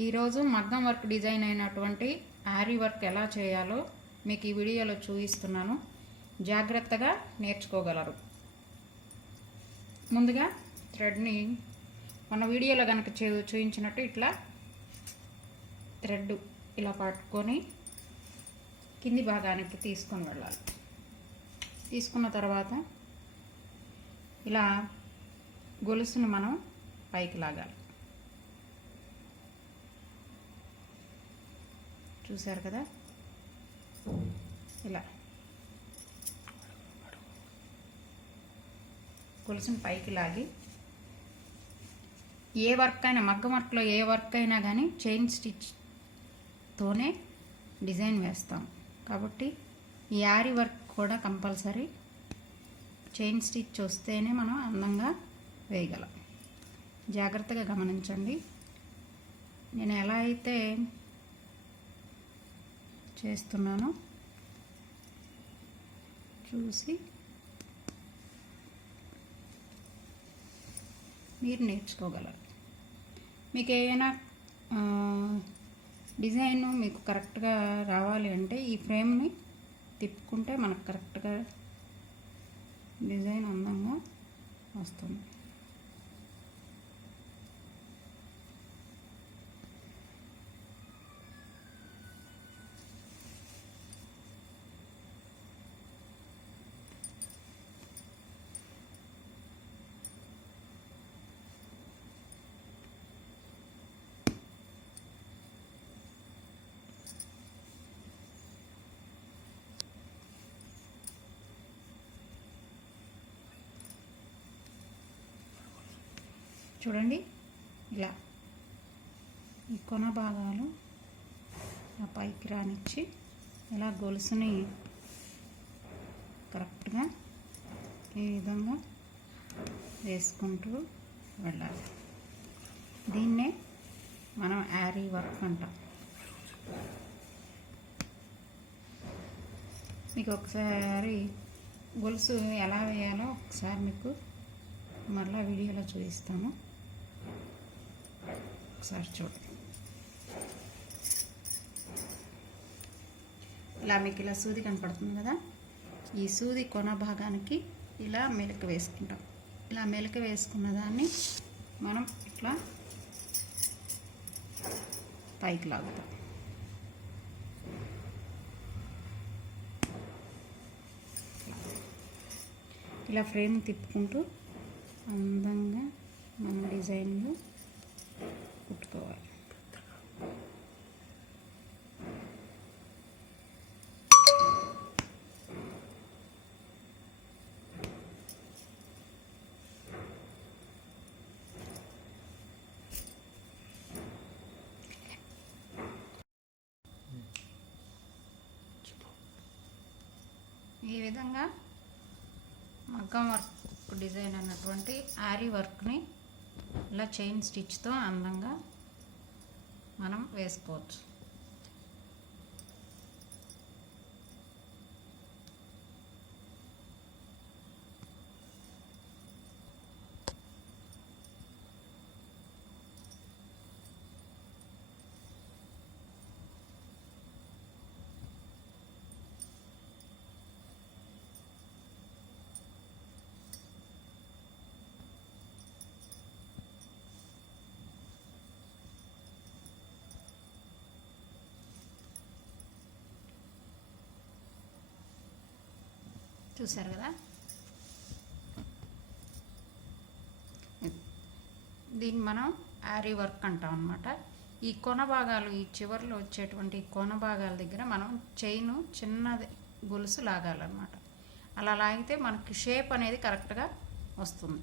ఈరోజు మగ్గం work design అయినటువంటి ఆరీ వర్క్ ఎలా చేయాలో మీకు ఈ వీడియోలో చూపిస్తున్నాను. జాగ్రత్తగా నేర్చుకోగలరు. ముందుగా థ్రెడ్ని మన వీడియోలో కనుక చూపించినట్టు ఇట్లా థ్రెడ్ ఇలా పట్టుకొని కింది భాగానికి తీసుకొని వెళ్ళాలి. తీసుకున్న తర్వాత ఇలా గొలుసుని మనం పైకి లాగాలి. చూసారు కదా, ఇలా గొలుసుని పైకి లాగి ఏ వర్క్ అయినా మగ్గం వర్క్లో ఏ వర్క్ అయినా కానీ చైన్ స్టిచ్తోనే డిజైన్ వేస్తాం. కాబట్టి ఈ ఆరీ వర్క్ కూడా కంపల్సరీ చైన్ స్టిచ్ వస్తేనే మనం అందంగా వేయగలం. జాగ్రత్తగా గమనించండి. నేను ఎలా అయితే చేస్తున్నానో చూసి మీరు నేర్చుకోగలరు. మీకు ఏమైనా డిజైన్ మీకు కరెక్ట్గా రావాలి అంటే ఈ ఫ్రేమ్ని తిప్పుకుంటే మనకు కరెక్ట్గా డిజైన్ అందంగా వస్తుంది. చూడండి, ఇలా ఈ కొన భాగాలు పైకి రానిచ్చి ఇలా గొలుసుని కరెక్ట్గా ఈ విధంగా వేసుకుంటూ వెళ్ళాలి. దీన్నే మనం ఆరీ వర్క్ అంటాం. మీకు ఒకసారి గొలుసు ఎలా వేయాలో ఒకసారి మీకు మరలా వీడియోలో చూపిస్తాను. ఒకసారి చూడండి. ఇలా మీకు ఇలా సూది కనపడుతుంది కదా, ఈ సూది కొన భాగానికి ఇలా మెలక వేసుకుంటాం. ఇలా మెలక వేసుకున్న దాన్ని మనం ఇట్లా పైకి లాగుతాం. ఇలా ఫ్రేమ్ తిప్పుకుంటూ అందంగా మన డిజైన్లు కుట్టుకోవాలి. ఈ విధంగా మగ్గం వర్క్ డిజైన్ అన్నటువంటి ఆరీ వర్క్ని ఇలా చైన్ స్టిచ్తో అందంగా మనం వేసుకోవచ్చు. చూసారు కదా, దీన్ని మనం ఆరీ వర్క్ అంటాం అన్నమాట. ఈ కొన భాగాలు, ఈ చివర్లో వచ్చేటువంటి కొన భాగాల దగ్గర మనం చైన్ చిన్నది గొలుసు లాగాలన్నమాట. అలా లాగితే మనకి షేప్ అనేది కరెక్ట్గా వస్తుంది.